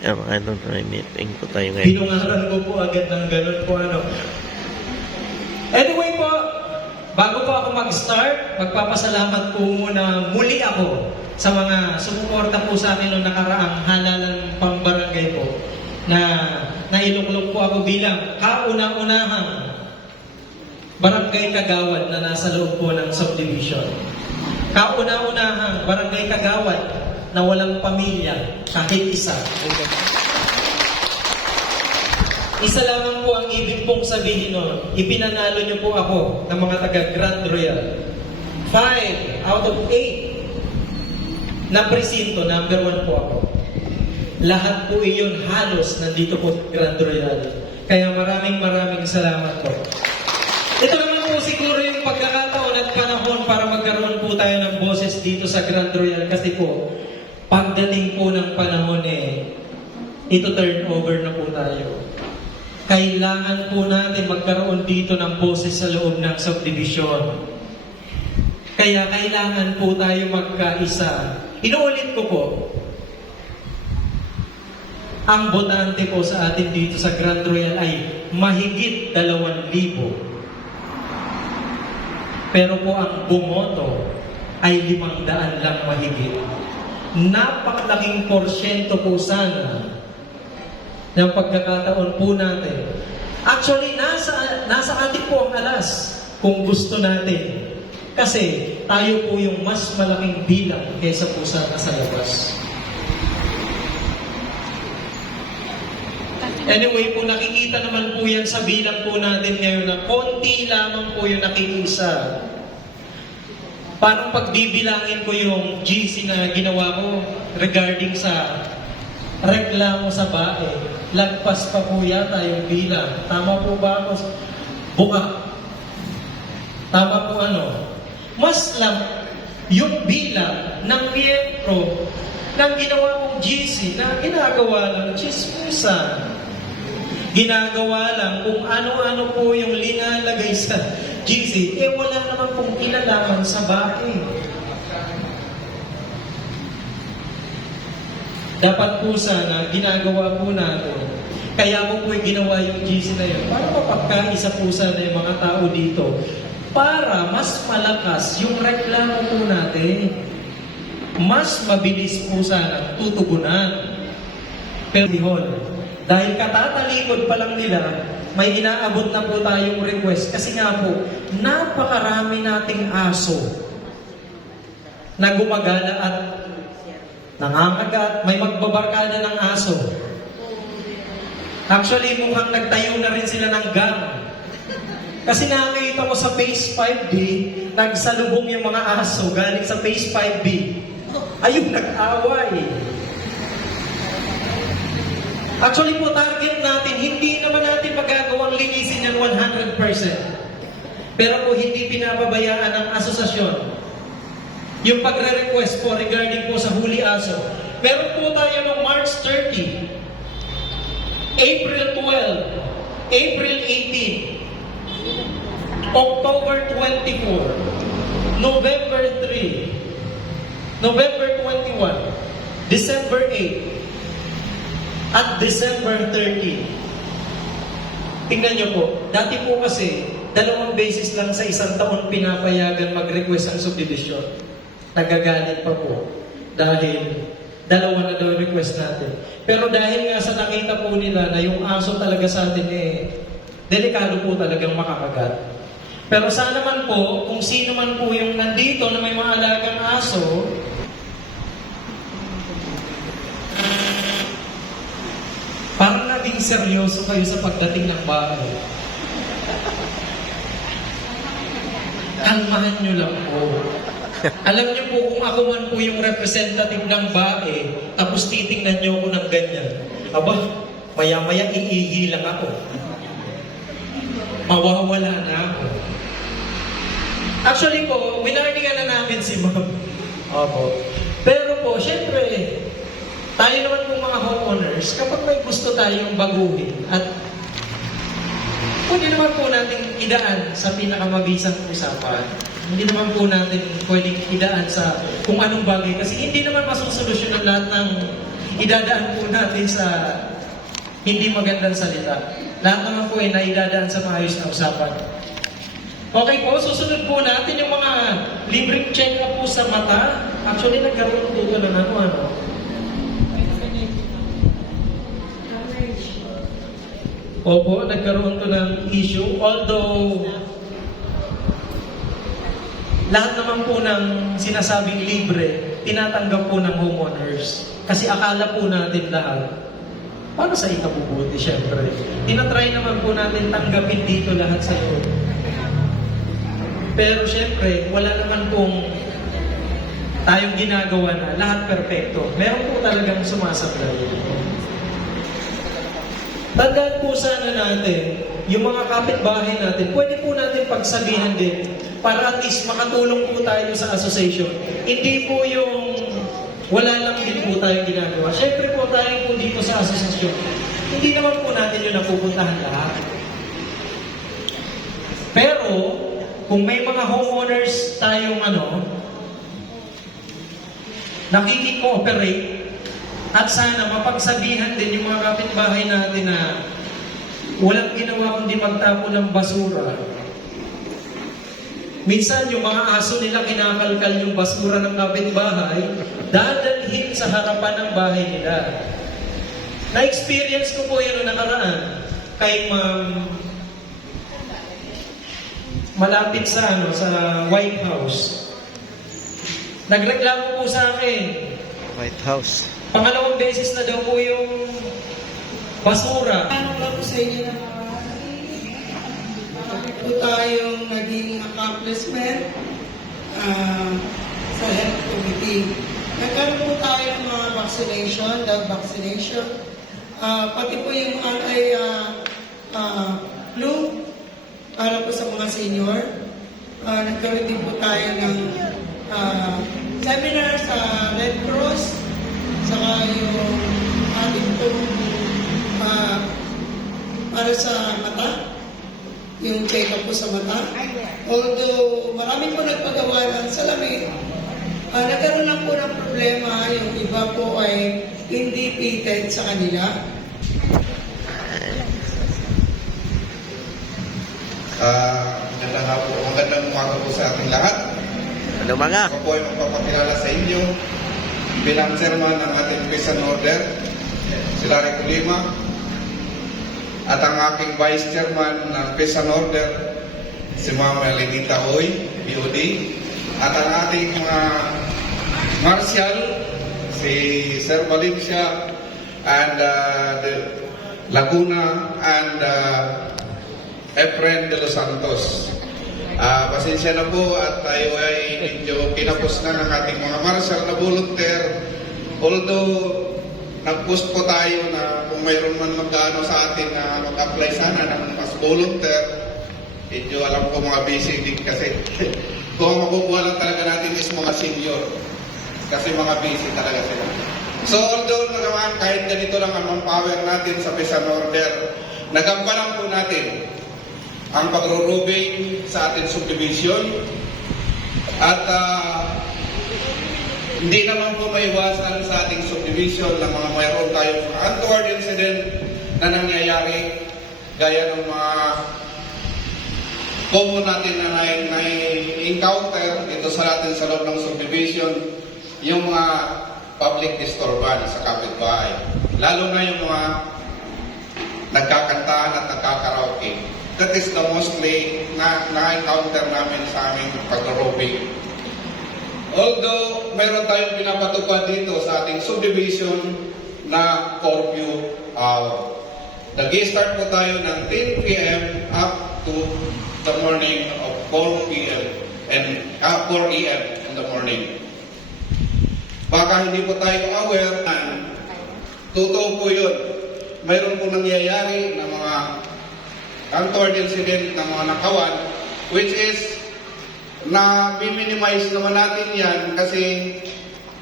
Kaya mga idol, may meeting po tayo ngayon. Pinungaran ko po agad ng ganun po ano. Anyway po, bago po ako mag-start, magpapasalamat po muna muli ako sa mga sumuporta po sa akin noong nakaraang halalan pambarangay po na nailuklok po ako bilang kauna-unahang barangay kagawad na nasa loob po ng subdivision. Kauna-unahang barangay kagawad na walang pamilya, kahit isa. Isa lamang po ang ibig pong sabihin nun, ipinanalo niyo po ako ng mga taga Grand Royal. 5 out of 8 na presinto, number 1 po ako. Lahat po iyon halos nandito po sa Grand Royal. Kaya maraming salamat po. Ito naman po siguro yung pagkakataon at panahon para magkaroon po tayo ng boses dito sa Grand Royal kasi po, pagdating po ng panahon ito turnover na po tayo. Kailangan po natin magkaroon dito ng boses sa loob ng subdivision. Kaya kailangan po tayo magkaisa. Inuulit ko po, ang botante po sa atin dito sa Grand Royal ay mahigit 2,000. Pero po ang bumoto ay 500 lang mahigit. Napakalaking porsyento po sana ng pagkakataon po natin. Actually, nasa atin po ang alas kung gusto natin. Kasi tayo po yung mas malaking bilang kaysa po sa nasa labas. Anyway po, nakikita naman po yan sa bilang po natin ngayon na konti lamang po yung nakikiisa. Parang pagbibilangin ko yung GC na ginawa ko regarding sa reklamo sa bae, lagpas pa po yata yung bilang. Tama po ba ako? Buka. Tama po ano? Mas lang yung bilang ng miyembro ng ginawa kong GC na ginagawa lang chismisan. Ginagawa lang kung ano-ano po yung linalagay sa GC, wala naman pong kinalaman sa bae. Dapat po sana, ginagawa po natin. Kaya mo po ginawa yung GC na yun, para mapagkaisa po sana yung mga tao dito, para mas malakas yung reklamo po natin. Mas mabilis po sana tutugunan. Pero dahil katatalikod pa lang nila, may inaabot na po tayong request. Kasi nga po, napakarami nating aso na gumagala at nangangagat. May magbabarkada ng aso. Actually, mukhang nagtayo na rin sila ng gang. Kasi nakakita ko sa Phase 5B, nagsalubong yung mga aso galing sa Phase 5B. Ayun, nag-away. Actually po, target natin, hindi naman natin magagawang linisin yan 100%. Pero po, hindi pinapabayaan ng asosasyon yung pagre-request po regarding po sa huli aso. Meron po tayo ng March 30, April 12, April 18, October 24, November 3, November 21, December 8, at December 30. Tingnan nyo po, dati po kasi, 2 beses lang sa isang taon pinapayagan mag-request ang subdivision. Nagagalit pa po. Dahil 2 na daw request natin. Pero dahil nga sa nakita po nila na yung aso talaga sa atin delikado po talagang makakagat. Pero sana man po, kung sino man po yung nandito na may mga alagang aso, parang naging seryoso kayo sa pagdating ng bahay. Kalmahan nyo lang po. Alam nyo po kung ako man po yung representative ng bae, tapos titingnan nyo ako ng ganyan. Aba, maya-maya iihi lang ako. Mawawala na ako. Actually po, winarningan na namin si ma'am. Opo. Pero po, syempre, tayo naman po mga homeowners, kapag may gusto tayong baguhin at pwede naman po natin idaan sa pinakamabisang usapan. Hindi naman po natin pwedeng idaan sa kung anong bagay kasi hindi naman masusolusyon ang lahat ng idadaan po natin sa hindi magandang salita. Lahat naman po ay naidadaan sa maayos na usapan. Okay po, susunod po natin yung mga libreng check-up po sa mata. Actually, nagkaroon po na ano. Opo, nagkaroon to ng issue. Although, lahat naman po ng sinasabing libre, tinatanggap po ng homeowners. Kasi akala po natin lahat, paano sa ikabubuti, syempre. Tinatry naman po natin tanggapin dito lahat sa loob. Pero syempre, wala naman pong tayong ginagawa na lahat perfecto. Meron po talagang sumasablay. Tandaan po sana natin, yung mga kapitbahay natin, pwede po natin pagsabihan din para at least makatulong po tayo sa association. Hindi po yung wala lang din po tayong ginagawa. Siyempre po tayo po dito sa association. Hindi naman po natin yung napupuntahan lahat. Pero, kung may mga homeowners tayong nakikikooperate, at sana mapagsabihan din yung mga kapitbahay natin na walang ginawa kundi magtapo ng basura. Minsan yung mga aso nila kinakalkal yung basura ng kapitbahay, dadalhin sa harapan ng bahay nila. Na-experience ko po yun noong nakaraan kay malapit sa White House. Nagreklamo po sa akin. White House. Pangalawang beses na daw po yung basura. Ano lang po sa inyo na marami po tayong naging accomplishment sa health committee. Nagkaroon po tayo ng mga vaccination, dog vaccination, pati po yung anti-flu para po sa mga senior. Nagkaroon din po tayo ng seminar sa Red Cross, saka yung ating pong para sa mata, yung check-up po sa mata. Although marami po nagpagawa ng salamin, nagkaroon lang po ng problema, yung iba po ay hindi fitted sa kanila. Magandang umaga po sa ating lahat. Ano mga? Ako po ay magpapakilala sa inyo bilang chairman ng ating Peace and Order, si Larry Colima, at ang aking vice chairman ng Peace and Order, si Ma'am Elenita Hoy, BOD, at ang ating mga martial, si Sir Valencia, and Laguna, and Efren de los Santos. Pasensya na po at tayo ay medyo kinapos na ng ating mga martial na volunteer. Although, nag-post po tayo na kung mayroon man magkano sa atin na mag-apply sana ng mas volunteer, medyo alam ko mga busy din kasi kung ang makukuha lang talaga natin is mga senior. Kasi mga busy talaga sila. So although naman kahit ganito lang ang manpower natin sa Peace and Order, nagampanan po natin ang pagro-rubing sa ating subdivision at hindi naman po maiwasan sa ating subdivision na mga mayroon tayong untoward incident na nangyayari gaya ng mga common natin na na-encounter dito sa atin sa loob ng subdivision, yung mga public disturbance sa kapitbahay, lalo na yung mga nagkakantahan at nagkakaraoke. That is the mostly na-encounter namin sa aming pag-robing. Although, meron tayong pinapatupad dito sa ating subdivision na curfew hour. Nag-start po tayo ng 10 p.m. up to the morning of 4 p.m. and 4 a.m. in the morning. Baka hindi po tayo aware na totoo po yun. Mayroon po nangyayari na mga untoward incident ng mga nakawan, which is na minimize naman natin yan kasi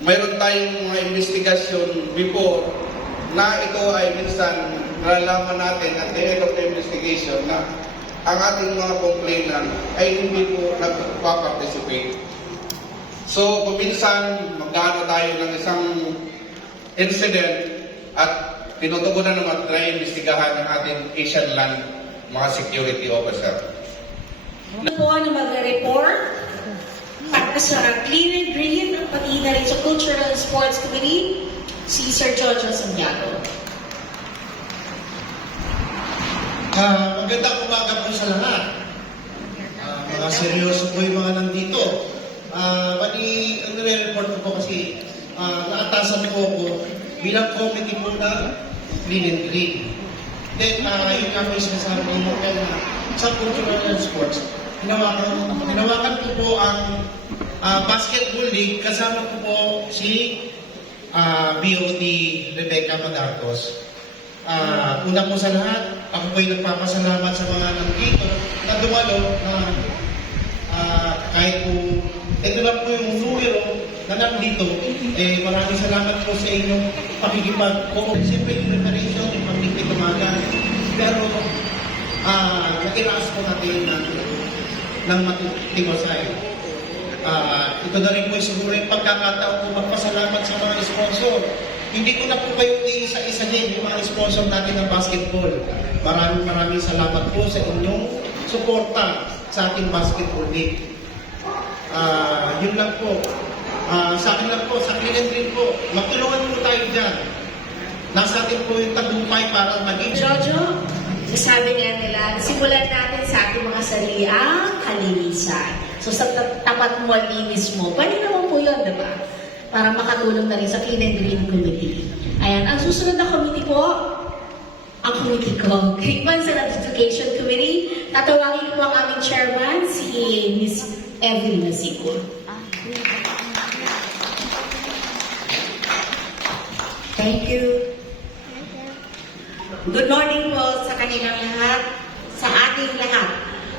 mayroon tayong mga investigasyon before na ito ay minsan nalalaman natin at the end of the investigation na ang ating mga complainant ay hindi po nagpa-participate. So, kung minsan magdano tayo ng isang incident at tinutugunan naman try investigahan ng ating Asian Land mga security officer. Ano po na magre-report para sa Clean and Green, pati na rin sa Cultural and Sports Committee, si Sir Jojo Santiago. Magandang umaga po sa lahat. Mga seryoso po yung mga nandito. Bali, ang nire-report ko po kasi naatasan po ako bilang committee po na Clean and Green. Then, yun nga po yung sinasabi mo na sa Cultural and Sports, hinawakan ko po ang Basketball League, kasama ko po si BOD Rebecca Madarcos. Una po sa lahat, ako po'y nagpapasalamat sa mga nandito na dumalo na kahit po ito lang po yung numero na nandito, maraming salamat po sa inyong pakikipag-cooperate. Siyempre yung preparation, yung pagkikitumagan. Pero nag-iraas po natin ng matiwasay. Ito na rin po siguro yung pagkakataon ko magpasalamat sa mga sponsor. Hindi ko na po kayo isa-isahin yung mga sponsor natin ng basketball. Maraming salamat po sa inyong suporta sa ating basketball league. Yun lang po. Sa akin lang po, sa Clean and Green po, magtulungan po tayo dyan. Nasa atin po yung tagumpay para maging... Jojo, sabi nga nila, simulan natin sa ating mga sarili ang kalinisan. So sa tapat mo, linis mo, pwede naman po yun, diba? Para makatulong na rin sa Clean and Green Committee. Ayan, ang susunod na committee po, ang committee ko, Grievance and Education Committee. Tatawagin po ang aming chairman, si Ms. Evelyn Nasico. Thank you. Good morning po sa kanilang lahat, sa ating lahat.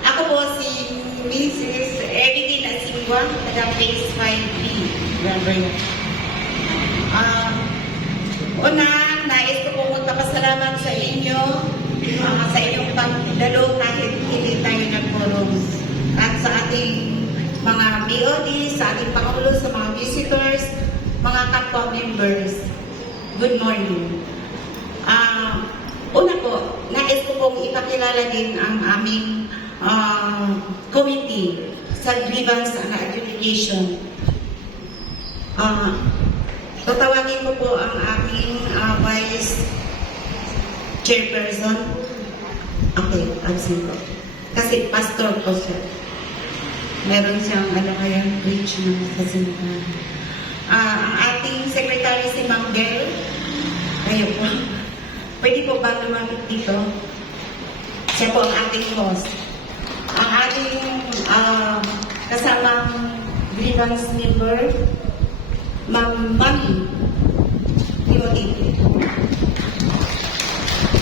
Ako po si Mrs. Evelyn Nasico, taga-Phase 5B. Una, nais ko po magpapasalamat sa inyo, sa inyong pagdalo kahit hindi tayo nag-forum. At sa ating mga BOD, sa ating Pangulo, sa mga visitors, mga kapwa members. Good morning. Una po, nais ko pong ipakilala din ang aming committee sa Grievance and Adjudication. Tatawagin ko po ang aming Vice Chairperson. Okay, absent po. Kasi pastor po siya. Meron siyang preach ng kasintahan. Ang ating Secretary si Ma'am Bel. Kayo po. Pwede po ba lumapit dito? Siya po ang ating host. Ang ating kasamang grievance member, Ma'am Mami.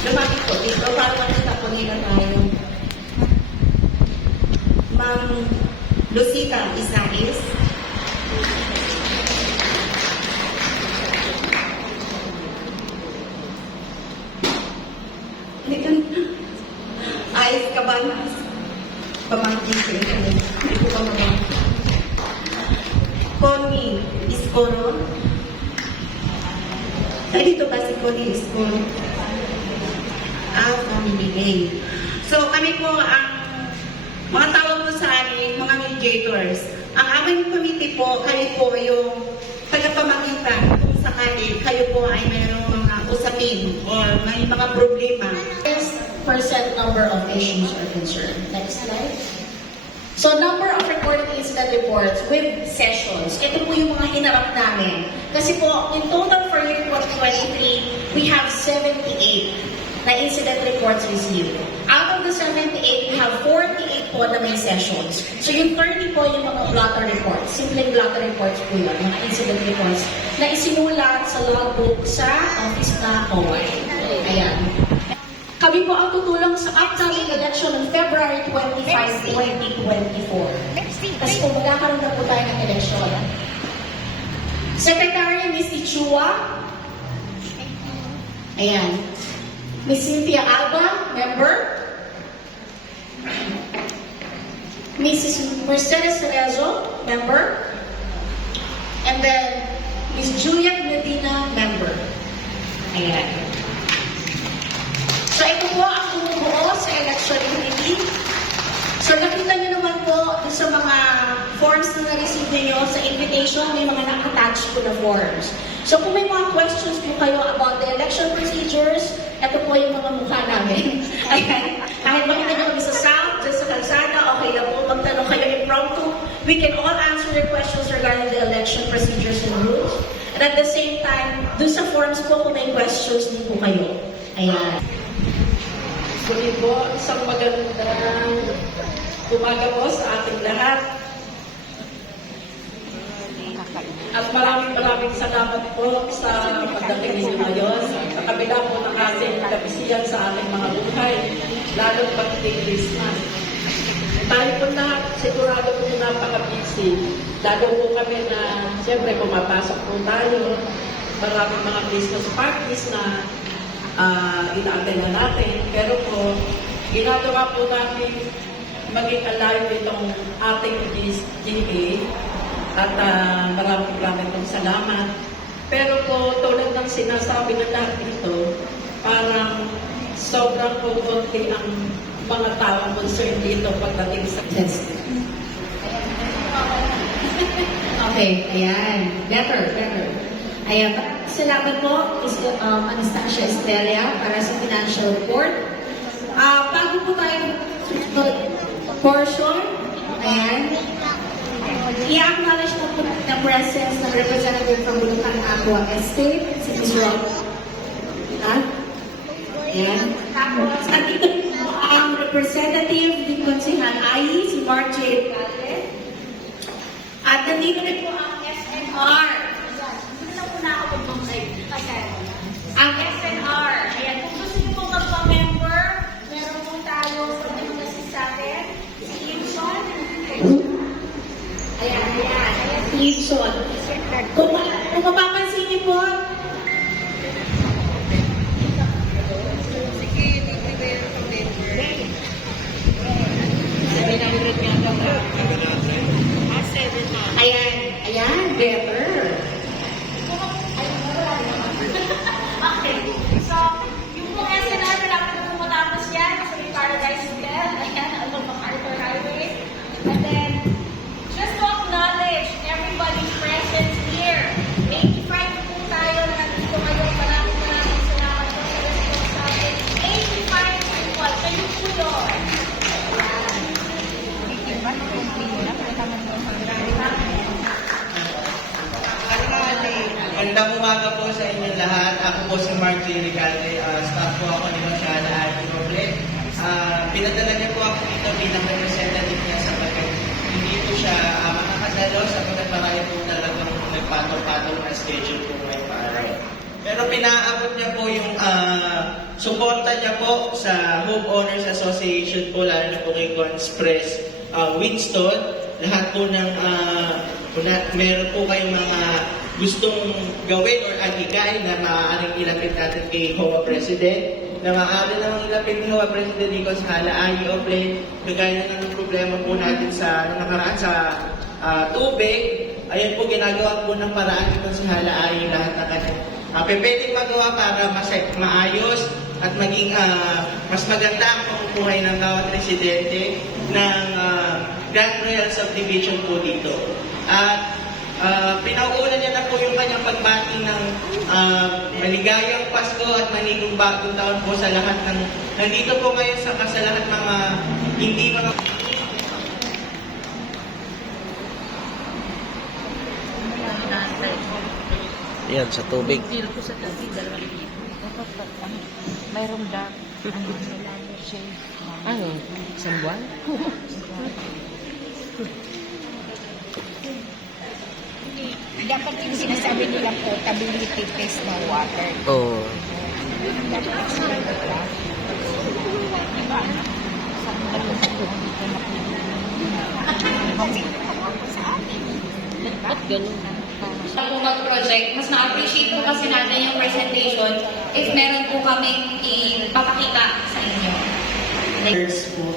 Lumapit po dito para makita po nila tayo. Ma'am Lucita Isais. Ais Cabanas. Pamangkin sa ito. Hindi ko pa mga. Connie Iscoro. Ay, dito ba si Connie Iscoro? Family Day. So, kami po ang mga tawag po sa amin, mga mediators. Ang aming committee po, kami po yung tagapamagitan kung sakali kayo po ay mayroong mga usapin or may mga problema. Percent number of issues are concerned. Next slide. So, number of recorded incident reports with sessions. Ito po yung mga hinarap namin. Kasi po, in total for year 2023, we have 78 na incident reports received. Out of the 78, we have 48 po na may sessions. So, yung 30 po yung mga blotter reports. Simpleng blotter reports po yun, mga incident reports na isinulat sa logbook sa office na OY. Ayan. Kami po ang tutulong sa upcoming election ng February 25, 2024. Kasi po magkakaroon na po tayo ng eleksyon. Secretary Ms. Ichua. Ayan. Ms. Cynthia Alba, member. Mrs. Mercedes Cerezo, member. And then Ms. Juliet Medina, member. Ayan. So ito po ang bumubuo sa election committee. So nakita niyo naman po sa mga forms na na-receive niyo sa invitation, may mga naka-attach po na forms. So kung may mga questions po kayo about the election procedures, ito po yung mga mukha namin. Ayan. Kahit makita niyo kami sa South, dyan sa Kalsada, okay lang po, magtanong kayo impromptu. We can all answer your questions regarding the election procedures and rules. And at the same time, dun sa forms po kung may questions din po kayo. Ayan. Muli po, isang magandang umaga po sa ating lahat. At maraming salamat po sa pagdating ninyo ngayon. Sa kabila po ng ating kabisihan sa ating mga buhay, lalo pagdating Christmas. Tayo po na, sigurado po napaka-busy. Lalo po kami na, siyempre pumapasok po tayo. Maraming mga Christmas parties na ina-attend na natin. Pero po, ginagawa po natin maging alive itong ating GA at maraming pong salamat. Pero po, tulad ng sinasabi na lahat dito, parang sobrang po konti ang mga taong concerned dito pagdating sa test. Okay, ayan. Better. Ayan, salamat po, Anastasia Estrella, para sa financial report. Bago po tayo portion, ayan, i-acknowledge po po the presence ng representative from Bulacan Aqua Estate, si Ms. Rob. Ayan. Tapos, nandito po ang representative ni Konsehal Ai, si Mark J. Calde. At nandito rin po ang SNR. Ang SNR. Ayan, kung gusto niyo po magpa-member, meron po tayo sa mga sa atin, si Ibson. Ayan, si Ibson. Kung mapapansin niyo po, ayan, better. Okay, so, yung pong SNR, malapit na po matapos yan. So, may Paradise Hotel, ayan, along MacArthur Highway. And then, just to acknowledge everybody's presence here. 85 po tayo na nandito ngayon. Maraming salamat po sa response sa atin. 85 people. Kayo po yun. Magandang umaga po sa inyong lahat. Ako po si Mark J. Recalde. Staff po ako ni Masyala at Roble. Pinadala niya po ako dito bilang representative niya sa pagkat hindi po siya makakadalo sa pagkat marami po talagang nagpatong-patong na schedule po ngayong araw. Pero pinaabot niya po yung suporta niya po sa Homeowners Association po, lalo na po kay Conspress Winston. Lahat po ng meron po kayong mga gustong gawin or agigay na maaaring ilapit natin kay HOA President, na maaari namang ilapit ni HOA President Nico sa halaay o play, kagaya na ng problema po natin sa nakaraan sa tubig. Ayun po, ginagawa po ng paraan ito sa halaay lahat na kanyang pwedeng magawa para mas maayos at maging mas maganda ang pamumuhay ng bawat residente ng Grand Royal Subdivision po dito. At pinauunan niya na po yung kanyang pagbati ng maligayang Pasko at manigong bagong taon po sa lahat ng nandito po ngayon sa lahat mga hindi mga Yan, sa tubig. Deal ko sa tubig, 2 libo. Mayroong dark. Ano? Isang buwan? Dapat yung sinasabi nila portability test ng water. Oo. Dapat sila nila. Diba? Sa atin. Ba't ganun? Kung mag-project, mas na-appreciate po kasi natin yung presentation if meron po kaming ipapakita sa inyo. po,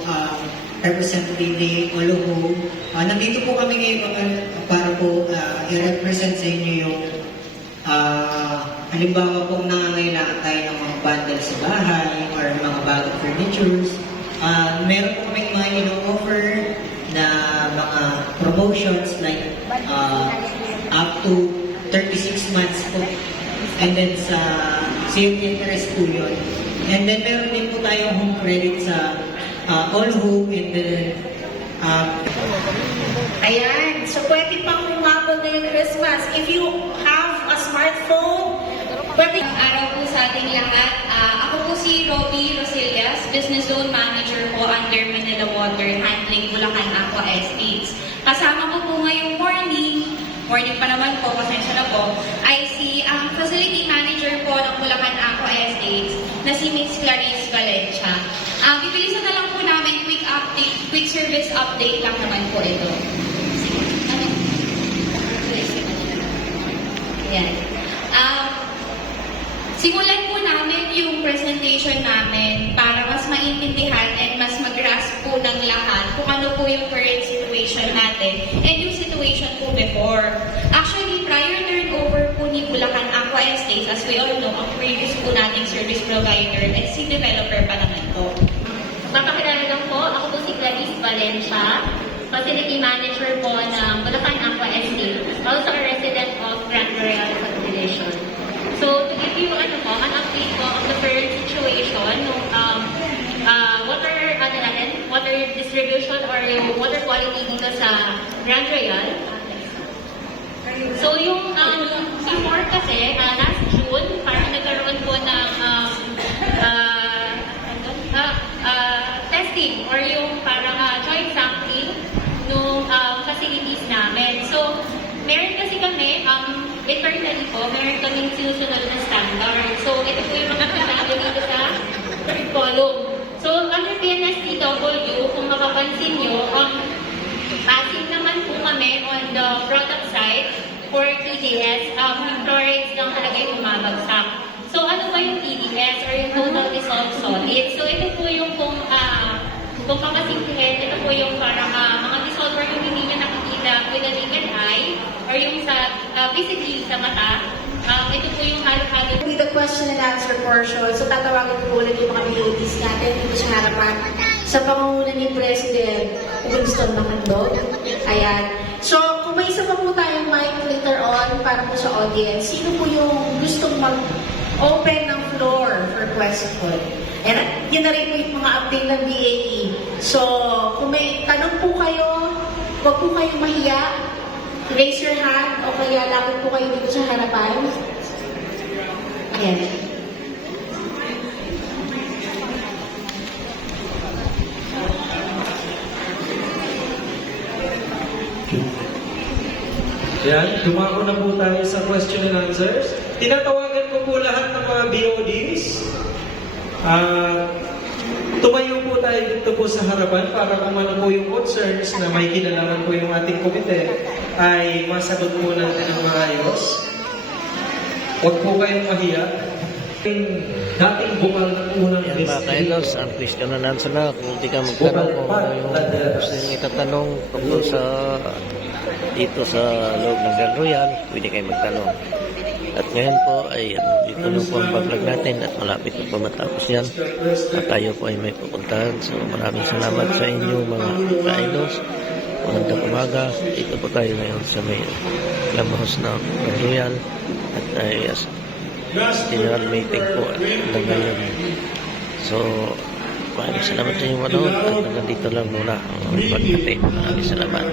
Representative Lee Oluho. Nandito po kami ngayon para po i-represent sa inyo yung halimbawa po nangangailangan tayo ng mga bundles sa bahay or mga bagong furnitures, meron po kami mga ino-offer na mga promotions like up to 36 months po. And then sa same interest po yun. And then meron din po tayong home credit sa all home and then Ayan. So, pwede pang umabot ngayong Christmas. If you have a smartphone, pwede. Araw po sa ating lahat. Ako po si Robbie Rosillas, Business Zone Manager po under Manila Water Handling Bulacan Aqua Estates. Kasama ko po ngayong morning pa naman po, pasensya na po, ay si Facility Manager po ng Bulacan Aqua Estates na si Ms. Clarice Valencia. Bibilisan na lang po namin quick service update lang naman po ito. Yan. Simulan po namin yung presentation namin para mas maintindihan and mas mag-grasp po ng lahat kung ano po yung current situation natin and yung situation po before. Actually, prior turnover po ni Bulacan Aqua Estates, as we all know, ang previous po nating service provider at si developer pa naman po. Mapakilala lang po, ako po si Clarice Valencia, Facility Manager po ng Bulacan Aqua Estate, also a resident of Grand Royal Subdivision. So, to give you an update po of the current situation, water distribution or yung water quality dito sa Grand Royal. So, yung before kasi, last June, parang nagkaroon po ng testing or yung parang joint sampling nung facilities namin. So, meron kasi kami, internally po, meron kaming sinusunod na standard. So, ito po yung mga pinagawa dito sa third column. So, under PNSTW, kung mapapansin nyo, passing naman po kami on the product side for TDS, fluorides lang talaga yung umabagsak. So, ano ba yung TDS or yung total dissolved solid? So, ito po yung kung papasimplihin, ito po yung parang mga dissolver yung hindi nyo nakikita with a naked eye or yung sa, basically sa mata. Ito po yung halo-halo. With the question and answer portion, so tatawagin ko ulit yung mga BODs natin dito sa harapan sa pangunguna ni President Winston Macandog. Ayan. So, kung may isa pa po tayong mic later on para po sa audience, sino po yung gustong mag-open ng floor for question? And yun na rin po yung mga update ng BAE. So, kung may tanong po kayo, huwag po kayong mahiya. Raise your hand o kaya lapit po kayo dito sa harapan. Ayan. Yan, dumako na po tayo sa question and answers. Tinatawagan ko po lahat ng mga BODs. Tumayo po tayo dito po sa harapan para kung ano po yung concerns na may kinalaman po yung ating komite ay masagot po natin ng maayos. Huwag po kayong mahiya. Dating bukal na po ng Yan mga kailos, ang question and answer na. Kung hindi ka magtanong kung ano yung gusto nyo itatanong tungkol sa dito sa loob ng Grand Royal, pwede kayo magtanong. At ngayon po ay dito na po ang pag-vlog natin at malapit na po matapos yan. At tayo po ay may pupuntahan. So maraming salamat sa inyo mga kailos. Magandang umaga. Dito po tayo ngayon sa may clubhouse ng Grand Royal. At ay general meeting po hanggang ngayon. So maraming salamat sa inyo manood at hanggang dito lang muna ang vlog natin. Maraming salamat.